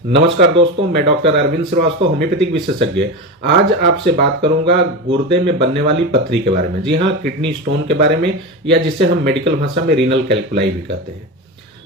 नमस्कार दोस्तों, मैं डॉक्टर अरविंद श्रीवास्तव, होम्योपैथिक विशेषज्ञ। आज आपसे बात करूंगा गुर्दे में बनने वाली पथरी के बारे में। जी हाँ, किडनी स्टोन के बारे में, या जिसे हम मेडिकल भाषा में रीनल कैल्कुलाई भी कहते हैं।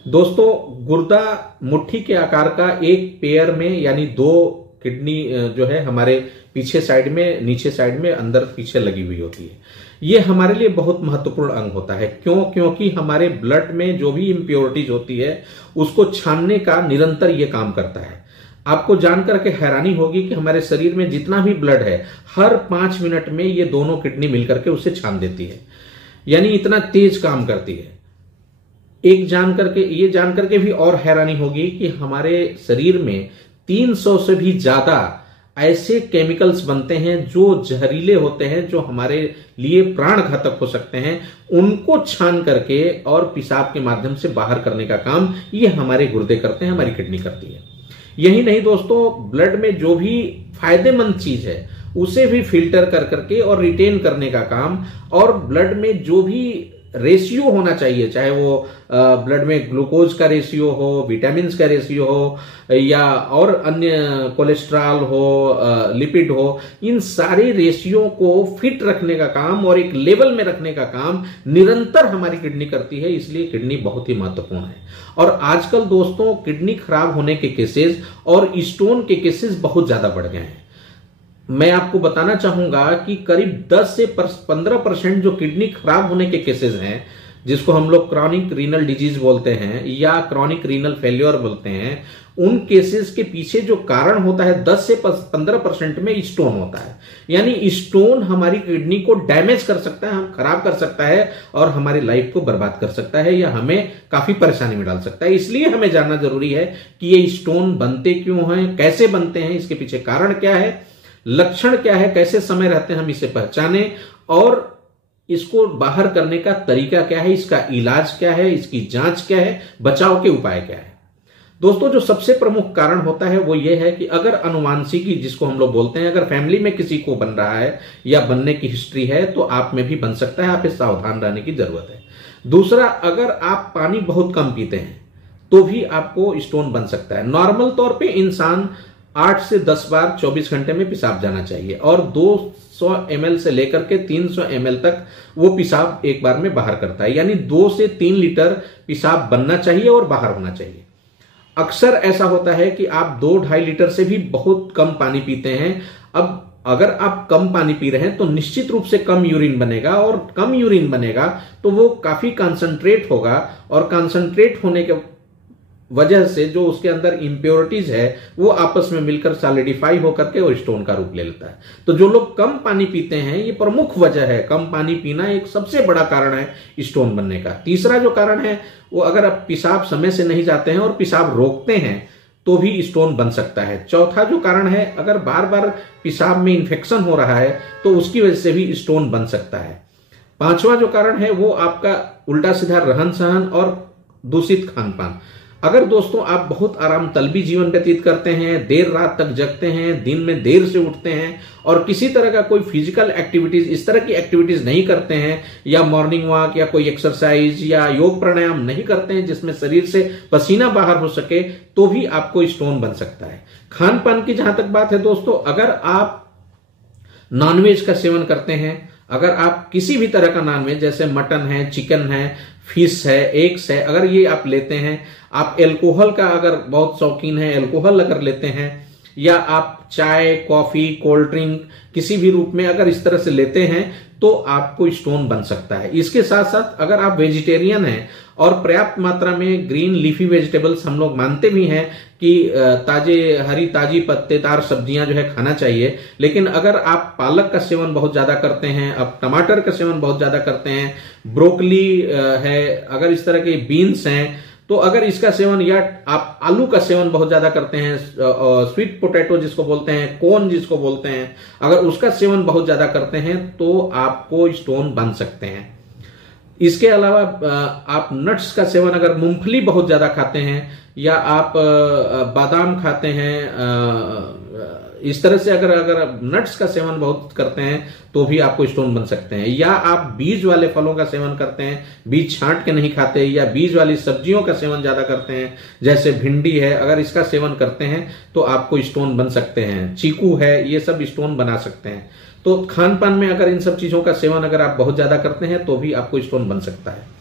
दोस्तों, गुर्दा मुट्ठी के आकार का एक पेयर में, यानी दो किडनी जो है हमारे पीछे साइड में, नीचे साइड में, अंदर पीछे लगी हुई होती है। ये हमारे लिए बहुत महत्वपूर्ण अंग होता है। क्योंकि हमारे ब्लड में जो भी इंप्योरिटीज होती है उसको छानने का निरंतर ये काम करता है। आपको जानकर के हैरानी होगी कि हमारे शरीर में जितना भी ब्लड है, हर 5 मिनट में ये दोनों किडनी मिलकर के उसे छान देती है, यानी इतना तेज काम करती है। ये जानकर के भी और हैरानी होगी कि हमारे शरीर में 300 से भी ज्यादा ऐसे केमिकल्स बनते हैं जो जहरीले होते हैं, जो हमारे लिए प्राण घातक हो सकते हैं। उनको छान करके और पेशाब के माध्यम से बाहर करने का काम ये हमारे गुर्दे करते हैं, हमारी किडनी करती है। यही नहीं दोस्तों, ब्लड में जो भी फायदेमंद चीज है उसे भी फिल्टर कर करके और रिटेन करने का काम, और ब्लड में जो भी रेशियो होना चाहिए, चाहे वो ब्लड में ग्लूकोज का रेशियो हो, विटामिन का रेशियो हो, या और अन्य कोलेस्ट्रॉल हो, लिपिड हो, इन सारे रेशियो को फिट रखने का काम और एक लेवल में रखने का काम निरंतर हमारी किडनी करती है। इसलिए किडनी बहुत ही महत्वपूर्ण है। और आजकल दोस्तों, किडनी खराब होने के केसेस और स्टोन के केसेस बहुत ज्यादा बढ़ गए हैं। मैं आपको बताना चाहूंगा कि करीब 10 से 15% जो किडनी खराब होने के केसेस हैं, जिसको हम लोग क्रॉनिक रीनल डिजीज बोलते हैं या क्रॉनिक रीनल फेल्योर बोलते हैं, उन केसेस के पीछे जो कारण होता है 10 से 15% में स्टोन होता है। यानी स्टोन हमारी किडनी को डैमेज कर सकता है, हम खराब कर सकता है और हमारी लाइफ को बर्बाद कर सकता है, या हमें काफी परेशानी में डाल सकता है। इसलिए हमें जानना जरूरी है कि ये स्टोन बनते क्यों हैं, कैसे बनते हैं, इसके पीछे कारण क्या है, लक्षण क्या है, कैसे समय रहते हैं हम इसे पहचाने, और इसको बाहर करने का तरीका क्या है, इसका इलाज क्या है, इसकी जांच क्या है, बचाव के उपाय क्या है। दोस्तों, जो सबसे प्रमुख कारण होता है वो ये है कि अगर अनुवांशिकी, जिसको हम लोग बोलते हैं, अगर फैमिली में किसी को बन रहा है या बनने की हिस्ट्री है तो आप में भी बन सकता है। आप इस सावधान रहने की जरूरत है। दूसरा, अगर आप पानी बहुत कम पीते हैं तो भी आपको स्टोन बन सकता है। नॉर्मल तौर पे इंसान 8 से 10 बार 24 घंटे में पेशाब जाना चाहिए, और 200 ml से लेकर के 300 ml तक वो पेशाब एक बार में बाहर करता है। यानी 2 से 3 लीटर पेशाब बनना चाहिए और बाहर होना चाहिए। अक्सर ऐसा होता है कि आप 2-2.5 लीटर से भी बहुत कम पानी पीते हैं। अब अगर आप कम पानी पी रहे हैं तो निश्चित रूप से कम यूरिन बनेगा, और कम यूरिन बनेगा तो वो काफी कंसंट्रेट होगा, और कंसंट्रेट होने के वजह से जो उसके अंदर इंप्योरिटीज है वो आपस में मिलकर सॉलिडिफाई होकर के और स्टोन का रूप ले लेता है। तो जो लोग कम पानी पीते हैं, ये प्रमुख वजह है। कम पानी पीना एक सबसे बड़ा कारण है स्टोन बनने का। तीसरा जो कारण है वो, अगर आप पेशाब समय से नहीं जाते हैं और पेशाब रोकते हैं तो भी स्टोन बन सकता है। चौथा जो कारण है, अगर बार बार पेशाब में इंफेक्शन हो रहा है तो उसकी वजह से भी स्टोन बन सकता है। पांचवा जो कारण है वो आपका उल्टा सीधा रहन सहन और दूषित खान पान। अगर दोस्तों आप बहुत आराम तलबी जीवन व्यतीत करते हैं, देर रात तक जगते हैं, दिन में देर से उठते हैं, और किसी तरह का कोई फिजिकल एक्टिविटीज, इस तरह की एक्टिविटीज नहीं करते हैं, या मॉर्निंग वॉक या कोई एक्सरसाइज या योग प्राणायाम नहीं करते हैं जिसमें शरीर से पसीना बाहर हो सके, तो भी आपको स्टोन बन सकता है। खान पान की जहां तक बात है दोस्तों, अगर आप नॉनवेज का सेवन करते हैं, अगर आप किसी भी तरह का नॉनवेज, जैसे मटन है, चिकन है, फिश है, एग्स है, अगर ये आप लेते हैं, आप एल्कोहल का अगर बहुत शौकीन है, एल्कोहल अगर लेते हैं, या आप चाय, कॉफी, कोल्ड ड्रिंक किसी भी रूप में अगर इस तरह से लेते हैं तो आपको स्टोन बन सकता है। इसके साथ साथ अगर आप वेजिटेरियन हैं और पर्याप्त मात्रा में ग्रीन लीफी वेजिटेबल्स, हम लोग मानते भी हैं कि ताजी पत्तेदार सब्जियां जो है खाना चाहिए, लेकिन अगर आप पालक का सेवन बहुत ज्यादा करते हैं, आप टमाटर का सेवन बहुत ज्यादा करते हैं, ब्रोकली है, अगर इस तरह के बीन्स हैं, तो अगर इसका सेवन, या आप आलू का सेवन बहुत ज्यादा करते हैं, स्वीट पोटैटो जिसको बोलते हैं, कोन जिसको बोलते हैं, अगर उसका सेवन बहुत ज्यादा करते हैं तो आपको स्टोन बन सकते हैं। इसके अलावा आप नट्स का सेवन, अगर मूंगफली बहुत ज्यादा खाते हैं, या आप बादाम खाते हैं, इस तरह से अगर नट्स का सेवन बहुत करते हैं तो भी आपको स्टोन बन सकते हैं, या आप बीज वाले फलों का सेवन करते हैं, बीज छांट के नहीं खाते, या बीज वाली सब्जियों का सेवन ज्यादा करते हैं, जैसे भिंडी है, अगर इसका सेवन करते हैं तो आपको स्टोन बन सकते हैं, चीकू है, ये सब स्टोन बना सकते हैं। तो खान पान में अगर इन सब चीजों का सेवन अगर आप बहुत ज्यादा करते हैं तो भी आपको स्टोन बन सकता है।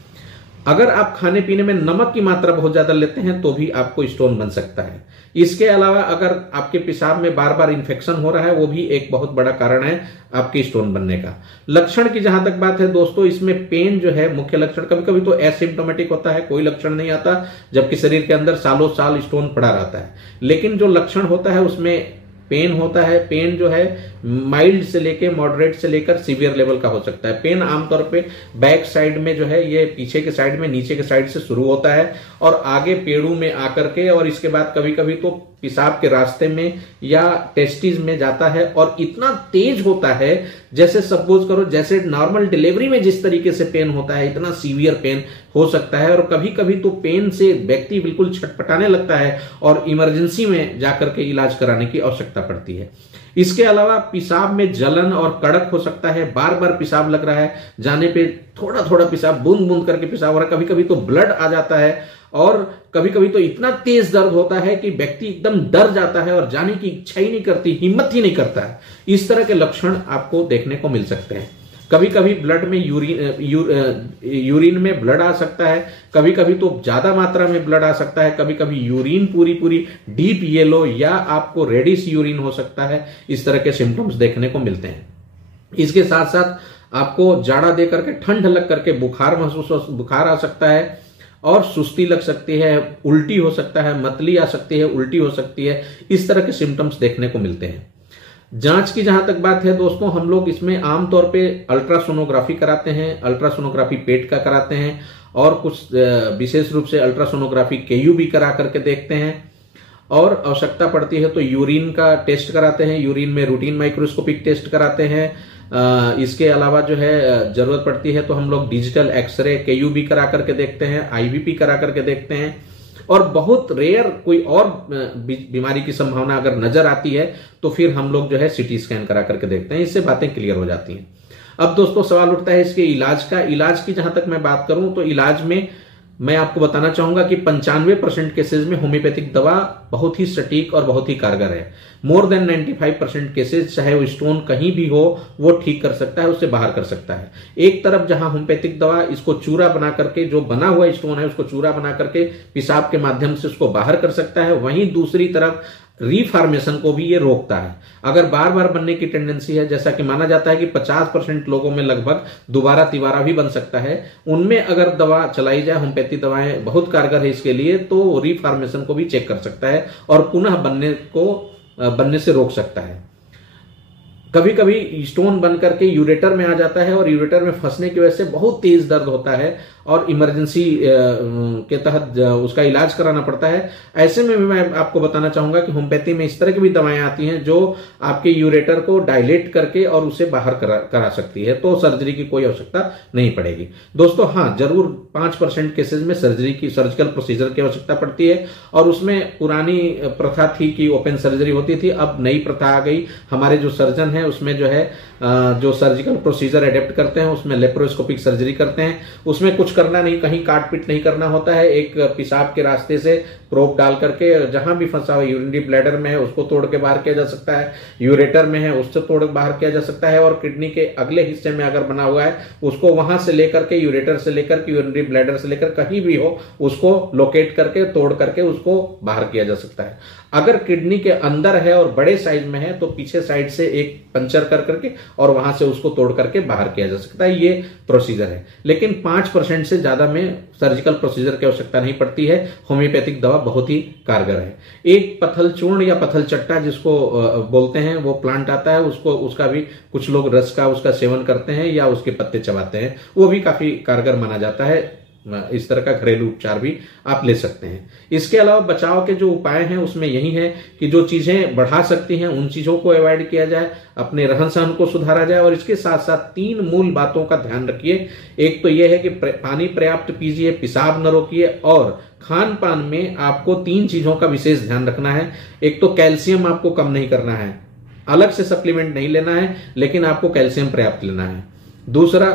अगर आप खाने पीने में नमक की मात्रा बहुत ज्यादा लेते हैं तो भी आपको स्टोन बन सकता है। इसके अलावा अगर आपके पेशाब में बार बार इन्फेक्शन हो रहा है, वो भी एक बहुत बड़ा कारण है आपके स्टोन बनने का। लक्षण की जहां तक बात है दोस्तों, इसमें पेन जो है मुख्य लक्षण, कभी कभी तो एसिम्प्टोमेटिक होता है, कोई लक्षण नहीं आता, जबकि शरीर के अंदर सालों साल स्टोन पड़ा रहता है। लेकिन जो लक्षण होता है उसमें पेन होता है। पेन जो है माइल्ड से लेके मॉडरेट से लेकर सीवियर लेवल का हो सकता है। पेन आमतौर पे बैक साइड में जो है, ये पीछे के साइड में, नीचे के साइड से शुरू होता है और आगे पेड़ू में आकर के, और इसके बाद कभी कभी तो पेशाब के रास्ते में या टेस्टिस में जाता है, और इतना तेज होता है जैसे सपोज करो जैसे नॉर्मल डिलीवरी में जिस तरीके से पेन होता है, इतना सीवियर पेन हो सकता है। और कभी कभी तो पेन से व्यक्ति बिल्कुल छटपटाने लगता है और इमरजेंसी में जाकर के इलाज कराने की आवश्यकता पड़ती है। इसके अलावा पेशाब में जलन और कड़क हो सकता है, बार बार पेशाब लग रहा है, जाने पे थोड़ा थोड़ा पेशाब, बूंद बूंद करके पेशाब हो रहा है, कभी कभी तो ब्लड आ जाता है, और कभी कभी तो इतना तेज दर्द होता है कि व्यक्ति एकदम डर जाता है और जाने की इच्छा ही नहीं करती, हिम्मत ही नहीं करता है। इस तरह के लक्षण आपको देखने को मिल सकते हैं। कभी कभी ब्लड में यूरिन में ब्लड आ सकता है, कभी कभी तो ज्यादा मात्रा में ब्लड आ सकता है, कभी कभी यूरिन पूरी डीप येलो या आपको रेडिश यूरिन हो सकता है। इस तरह के सिम्टम्स देखने को मिलते हैं। इसके साथ साथ आपको जाड़ा दे करके, ठंड लग करके बुखार आ सकता है, और सुस्ती लग सकती है, उल्टी हो सकता है, मतली आ सकती है, उल्टी हो सकती है। इस तरह के सिम्टम्स देखने को मिलते हैं। जांच की जहां तक बात है दोस्तों, हम लोग इसमें आमतौर पे अल्ट्रासोनोग्राफी कराते हैं। अल्ट्रासोनोग्राफी पेट का कराते हैं, और कुछ विशेष रूप से अल्ट्रासोनोग्राफी केयू भी करा करके देखते हैं, और आवश्यकता पड़ती है तो यूरिन का टेस्ट कराते हैं। यूरिन में रूटीन माइक्रोस्कोपिक टेस्ट कराते हैं। इसके अलावा जो है जरूरत पड़ती है तो हम लोग डिजिटल एक्सरे केयू भी करा करके देखते हैं, आईबीपी करा करके देखते हैं। और बहुत रेयर कोई और बीमारी की संभावना अगर नजर आती है तो फिर हम लोग जो है सीटी स्कैन करा करके देखते हैं। इससे बातें क्लियर हो जाती हैं। अब दोस्तों सवाल उठता है इसके इलाज का। इलाज की जहां तक मैं बात करूं तो इलाज में मैं आपको बताना चाहूंगा कि 95% केसेस में होम्योपैथिक दवा बहुत ही सटीक और बहुत ही कारगर है। मोर देन 95% केसेस, चाहे वो स्टोन कहीं भी हो, वो ठीक कर सकता है, उससे बाहर कर सकता है। एक तरफ जहां होम्योपैथिक दवा इसको चूरा बना करके, जो बना हुआ स्टोन है उसको चूरा बना करके पेशाब के माध्यम से उसको बाहर कर सकता है, वहीं दूसरी तरफ रीफॉर्मेशन को भी ये रोकता है। अगर बार बार बनने की टेंडेंसी है, जैसा कि माना जाता है कि 50% लोगों में लगभग दोबारा तिबारा भी बन सकता है, उनमें अगर दवा चलाई जाए, होम्योपैथी दवाएं बहुत कारगर है इसके लिए, तो रीफॉर्मेशन को भी चेक कर सकता है और पुनः बनने से रोक सकता है। कभी कभी स्टोन बन करके यूरेटर में आ जाता है, और यूरेटर में फंसने की वजह से बहुत तेज दर्द होता है और इमरजेंसी के तहत उसका इलाज कराना पड़ता है। ऐसे में भी मैं आपको बताना चाहूंगा कि होम्योपैथी में इस तरह की भी दवाएं आती हैं जो आपके यूरेटर को डायलेट करके और उसे बाहर करा सकती है, तो सर्जरी की कोई आवश्यकता नहीं पड़ेगी। दोस्तों हाँ, जरूर 5% केसेस में सर्जिकल प्रोसीजर की आवश्यकता पड़ती है, और उसमें पुरानी प्रथा थी कि ओपन सर्जरी होती थी, अब नई प्रथा आ गई। हमारे जो सर्जन है उसमें जो है जो सर्जिकल प्रोसीजर एडेप्ट करते हैं उसमें लेप्रोस्कोपिक सर्जरी करते हैं। उसमें कुछ करना नहीं, कहीं काट पीट नहीं करना होता है। एक पेशाब के रास्ते से प्रोब डाल करके जहां भी फंसा हुआ, यूरिनरी ब्लैडर में है उसको तोड़ के बाहर किया जा सकता है, यूरेटर में है उससे तोड़ के बाहर किया जा सकता है, और किडनी के अगले हिस्से में अगर बना हुआ है उसको वहां से लेकर के, यूरेटर से लेकर के, यूरिनरी ब्लैडर से लेकर कहीं भी हो, उसको लोकेट करके तोड़ करके उसको बाहर किया जा सकता है। अगर किडनी के अंदर है और बड़े साइज में है तो पीछे साइड से एक पंचर कर करके और वहां से उसको तोड़ करके बाहर किया जा सकता है। ये प्रोसीजर है, लेकिन 5% से ज्यादा में सर्जिकल प्रोसीजर की आवश्यकता नहीं पड़ती है। होम्योपैथिक दवा बहुत ही कारगर है। एक पथल चूर्ण या पथल चट्टा जिसको बोलते हैं, वो प्लांट आता है, उसका भी कुछ लोग रस का उसका सेवन करते हैं या उसके पत्ते चबाते हैं, वो भी काफी कारगर माना जाता है। इस तरह का घरेलू उपचार भी आप ले सकते हैं। इसके अलावा बचाव के जो उपाय हैं उसमें यही है कि जो चीजें बढ़ा सकती हैं उन चीजों को अवॉइड किया जाए, अपने रहन सहन को सुधारा जाए, और इसके साथ साथ 3 मूल बातों का ध्यान रखिए। एक तो यह है कि पानी पर्याप्त पीजिए, पेशाब न रोकिए, और खान पान में आपको 3 चीजों का विशेष ध्यान रखना है। एक तो कैल्शियम आपको कम नहीं करना है, अलग से सप्लीमेंट नहीं लेना है, लेकिन आपको कैल्शियम पर्याप्त लेना है। दूसरा,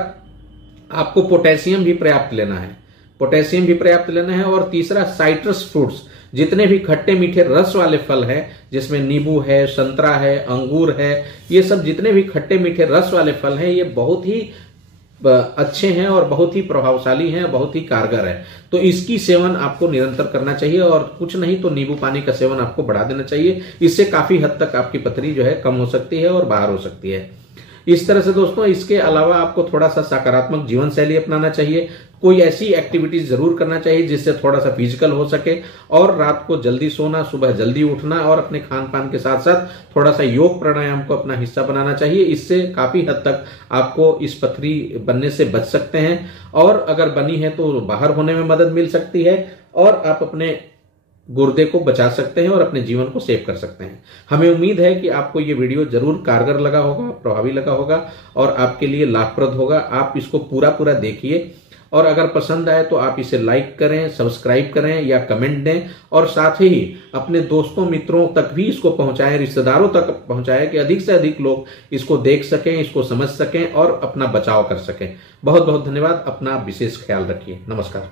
आपको पोटेशियम भी पर्याप्त लेना है, पोटेशियम भी पर्याप्त लेना है। और तीसरा, साइट्रस फ्रूट्स, जितने भी खट्टे मीठे रस वाले फल हैं, जिसमें नींबू है, संतरा है, अंगूर है, ये सब जितने भी खट्टे मीठे रस वाले फल हैं, ये बहुत ही अच्छे हैं और बहुत ही प्रभावशाली हैं, बहुत ही कारगर है। तो इसकी सेवन आपको निरंतर करना चाहिए, और कुछ नहीं तो नींबू पानी का सेवन आपको बढ़ा देना चाहिए। इससे काफी हद तक आपकी पथरी जो है कम हो सकती है और बाहर हो सकती है। इस तरह से दोस्तों, इसके अलावा आपको थोड़ा सा सकारात्मक जीवन शैली अपनाना चाहिए। कोई ऐसी एक्टिविटीज जरूर करना चाहिए जिससे थोड़ा सा फिजिकल हो सके, और रात को जल्दी सोना, सुबह जल्दी उठना, और अपने खान पान के साथ साथ थोड़ा सा योग प्राणायाम को अपना हिस्सा बनाना चाहिए। इससे काफी हद तक आपको इस पथरी बनने से बच सकते हैं, और अगर बनी है तो बाहर होने में मदद मिल सकती है, और आप अपने गुर्दे को बचा सकते हैं और अपने जीवन को सेव कर सकते हैं। हमें उम्मीद है कि आपको ये वीडियो जरूर कारगर लगा होगा, प्रभावी लगा होगा, और आपके लिए लाभप्रद होगा। आप इसको पूरा देखिए, और अगर पसंद आए तो आप इसे लाइक करें, सब्सक्राइब करें या कमेंट दें, और साथ ही अपने दोस्तों मित्रों तक भी इसको पहुंचाएं, रिश्तेदारों तक पहुंचाएं, कि अधिक से अधिक लोग इसको देख सकें, इसको समझ सकें और अपना बचाव कर सकें। बहुत बहुत धन्यवाद। अपना विशेष ख्याल रखिए। नमस्कार।